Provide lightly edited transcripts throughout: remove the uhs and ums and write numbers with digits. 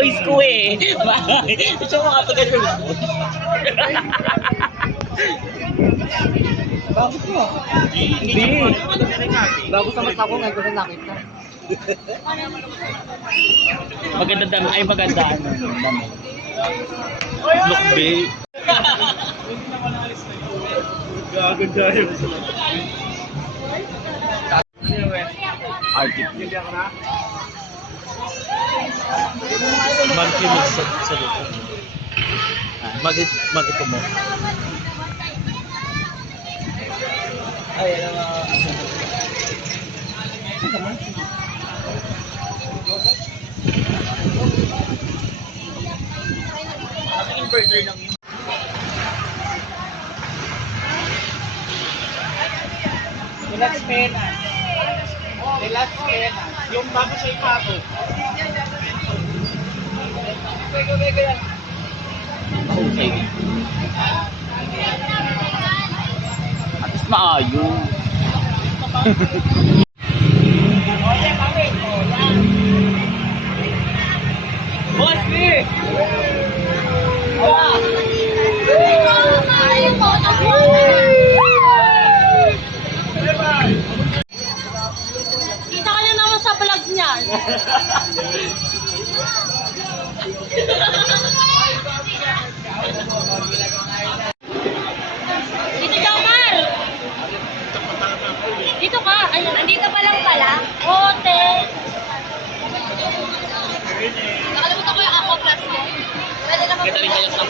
voice ko eh. Gusto mo nga pagkat yung Bago ko. Hindi. Bago sa mata ko, ngayon ko na nakita. Maganda dami. Ay, maganda ano. Dami. Look big. Gaganda yun. Artip. Magkinig sa likod. Magito mo. Ay, ano na. Inverter lang yun. Relax pena. Relax pena. Yung bago sa ipato. Okay. At least maayo. Boss B! Kita ka na naman sa vlog niyan. Dito Jamal! Dito ka! Ayun, nandito pa lang pala. Ote! Nakalimutan ko yung aqua plus mo. Pwede naman Kita rin kayo sa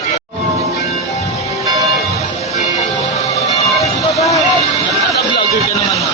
vlogger ka naman ha.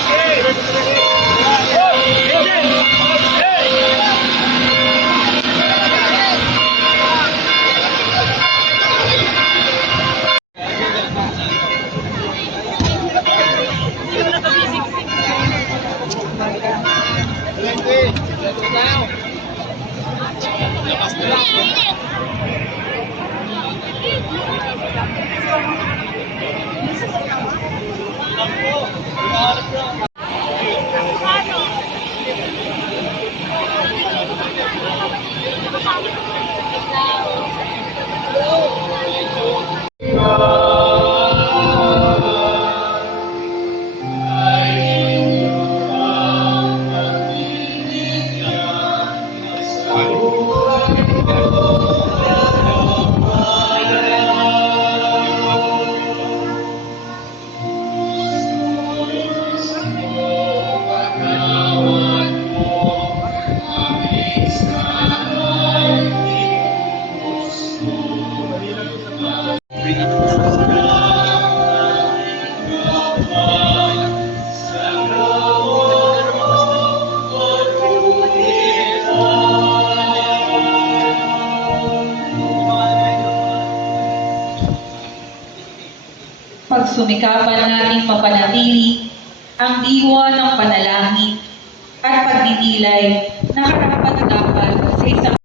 Pagsumikapan nating mapanatili ang diwa ng panalangin at pagdidilay na karapat-dapat sa isang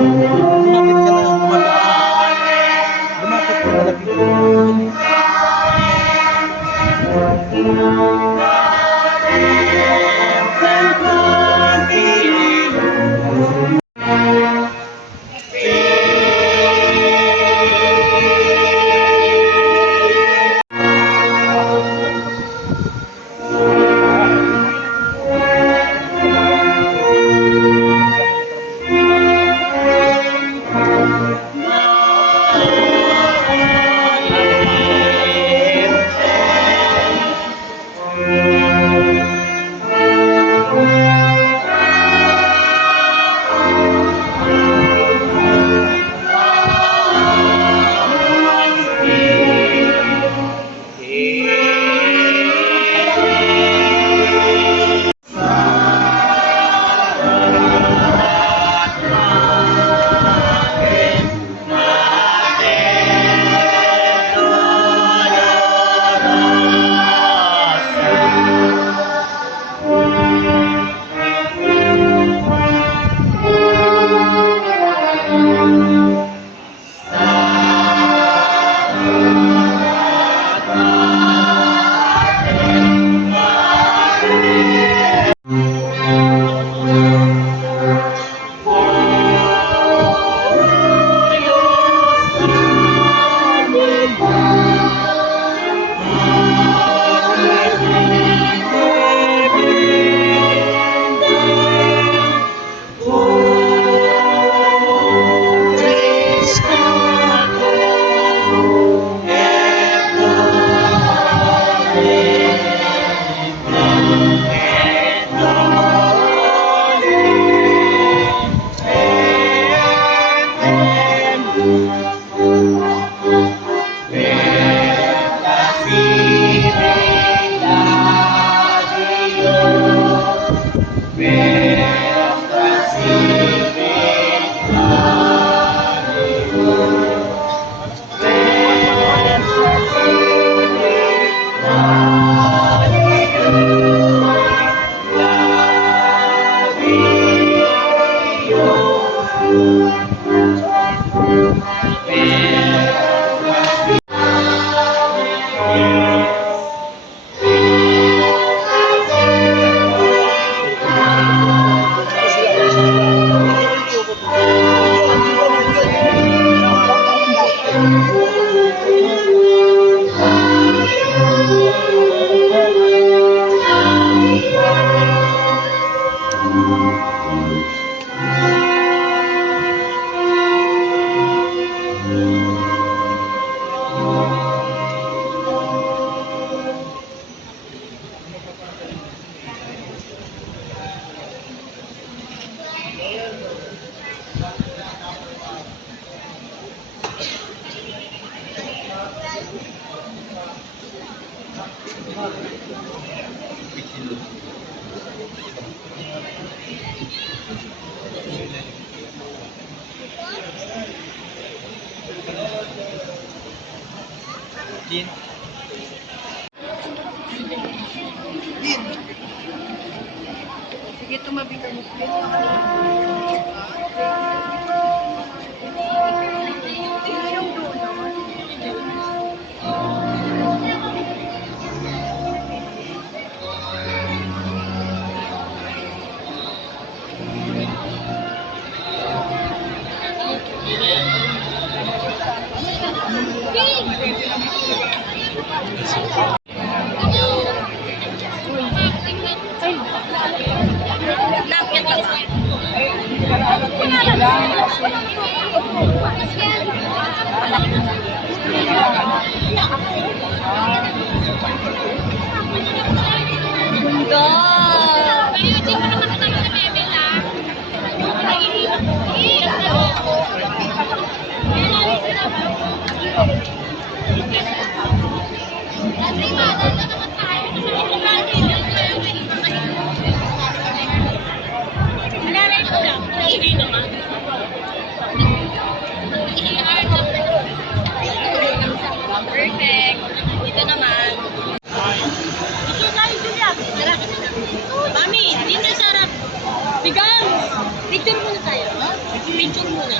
Lumapit ka na. Lumapit ka na. Lumapit ka na. Sige, tumabi ka mo. Napit ka ba? Mundo! Hindi mo naman kasama na Bebe lang. Last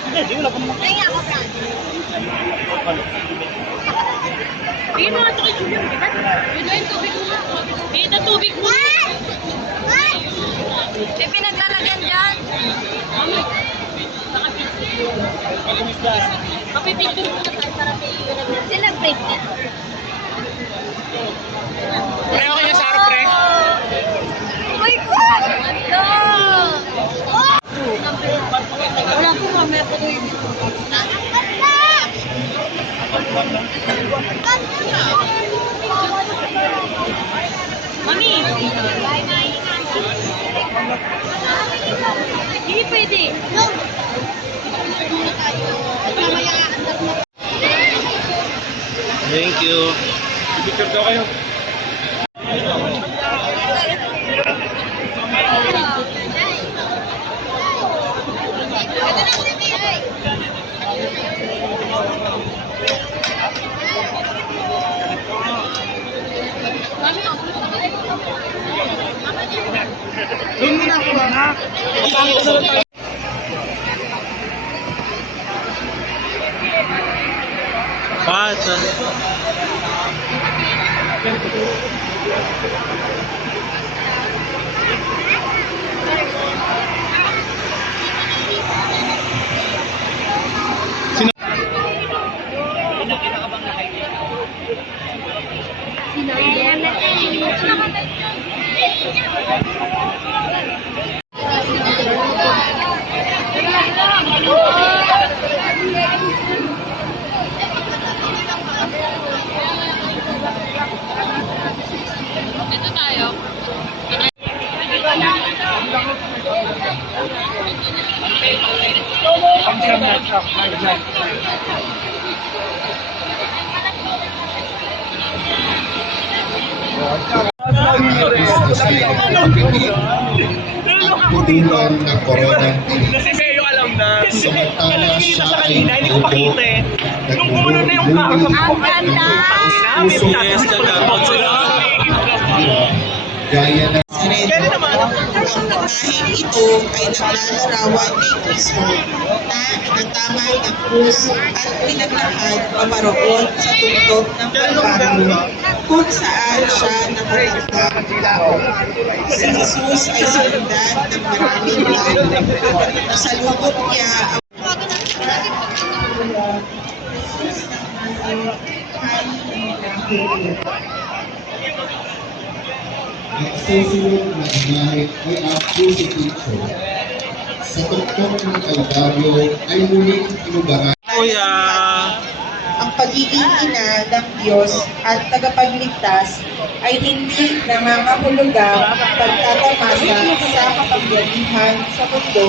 Hindi, wala pa naman. Ay, ako, Brad. Bigyan mo nga ito kay Julian. Yun na yung tubig mo nga. Bigyan na tubig mo. May pinaglalagyan dyan. Kapipicture mo na tayo para may celebrate na. Pre, okay na sa araw, pre. Oh my God! Ano? Wala po mamaya pa doon. Mami! Hindi pwede. Thank you. Picture daw kayo. Doon muna ako na. Pasa. Dito tayo. Ang tutulan ng coronavirus. Kasi Mayo alam na. Samantala siya ay Kanina, hindi ko makita eh. Nung kumunod na yung carro sa Ang ganda! Yes, nagkakaroon sila. Gaya ng Pwede naman. Ang pagkahing ito ay naglalarawan ni Kristo na itatama ng krus at pinaglakad paparoon sa tugtog ng Kalbaryo kung saan siya nakatakdang. Si Jesus ay sinundan ng maraming tao. Nasalubot niya ang ang susunod na imahe ay ang crucifixion. Sa tugtog ng Kalbaryo ay muling inubaran Kuya. ang pagiging ina ng Diyos at tagapagligtas ay hindi nangangahulugang pagtatamasa sa kapangyarihan sa mundo.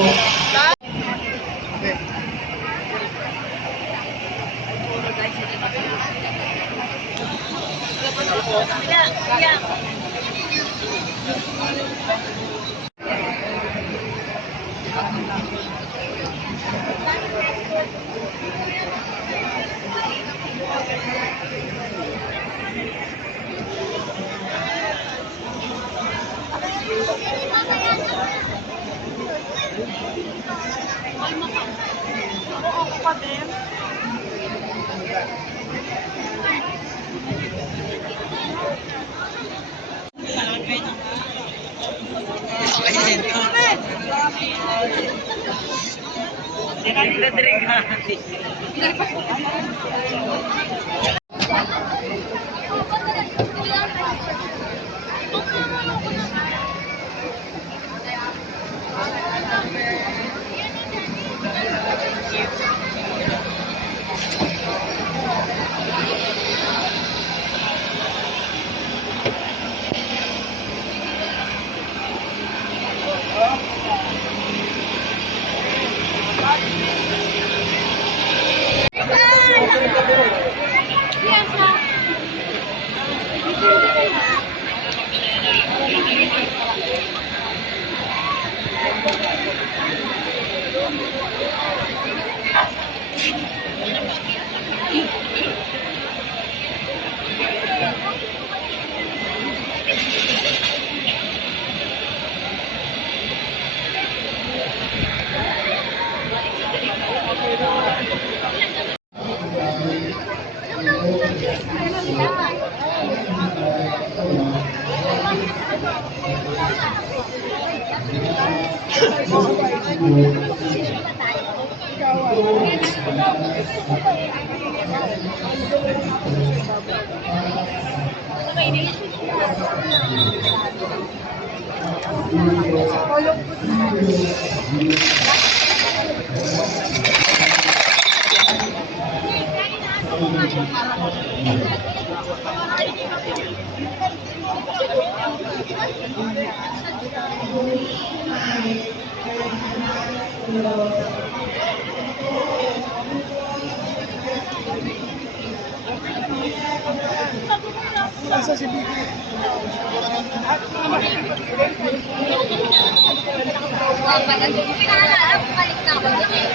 Pinaalala, bumalik na ako dun eh.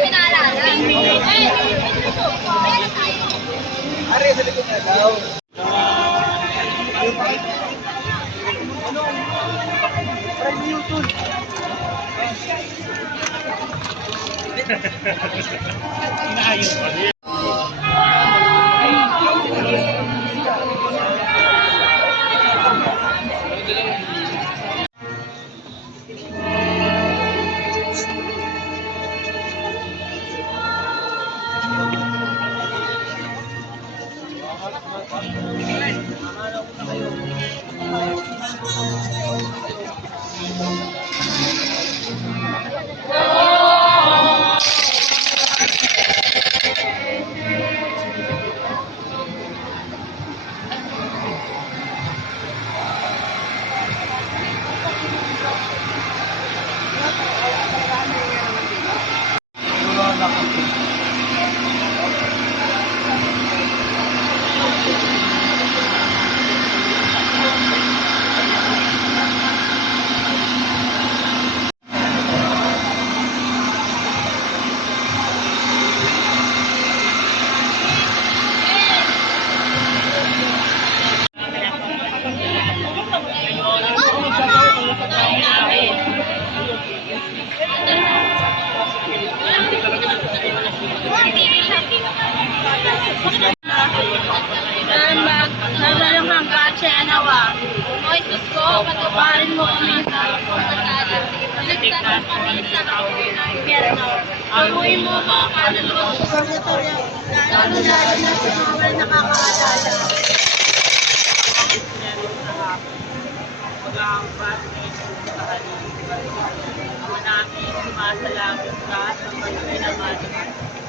Pinaalala. Ari, sa likod na daw. Nagalong ang batse anawa. O Isus ko, patuparin mo kami sa pagkakalit. Paligtas mo kami sa impyerno. Amuin mo mga kaluluwa sa purgatorio. Lalo na sa mga nakakaalala. Namin sumasalangit ka sa pagkakay naman.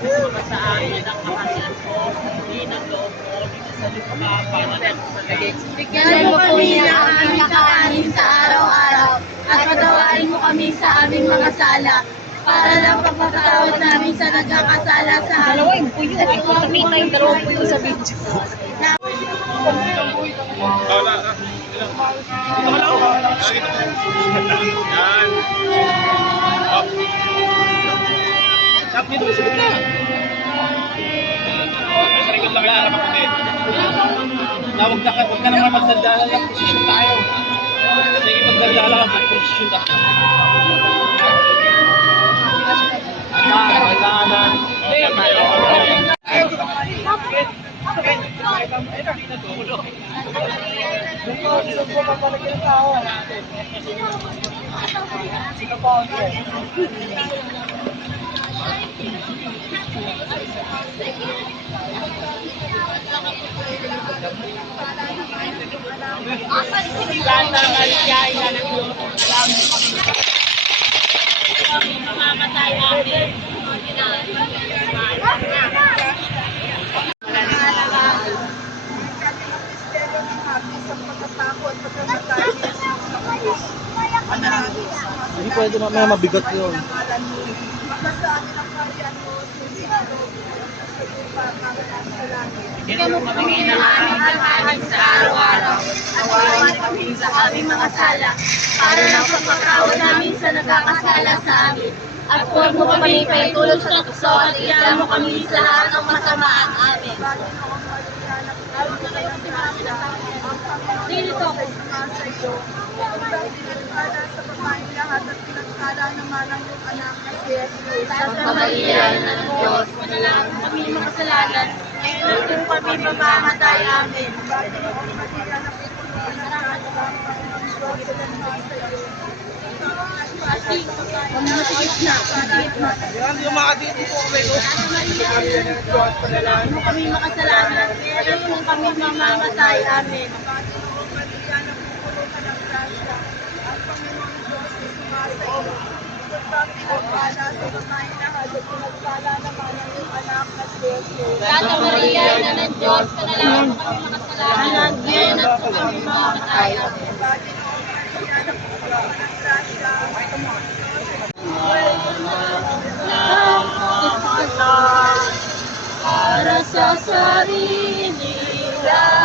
Mga sa amin ang makasilan mo, hindi ng loob mo, dito sa lupa, para sa lagay. Bigyan mo kami ng aming kakanin sa araw-araw at patawarin mo kami sa aming mga sala para lang pagpapatawad namin sa nagkakasala sa amin. Dalawang puyo, nakita yung dalawang puyo sa video. Stop dito sa gitna. Sa likod lang kailangan makulit. Huwag ka naman magdaldala lang, posisyon tayo. Sige, magdaldala lang, posisyon tayo. Mamamatay namin. Hindi pwede mamaya mabigat yun. Bigyan mo kami ng aming kakanin sa araw-araw at patawarin kami sa aming mga sala para lang pagpatawad namin sa nagkakasala sa amin. At huwag mo kami paitulog sa tukso at iyan mo kami sa lahat ng masamaan. Amen. Dito ako. Kamalian ng Diyos, manalangin kami makasalanan, ngayon kung kami mamamatay. Amen. Yan, yung mga dito po kami. Ano kami makasalanan, pero kung kami mamamatay, amin. Santa Maria, Ina ng Diyos, panalangin mo kami makasalanan, ngayon at kung kami mamamatay, amin. Para sa sarili lang.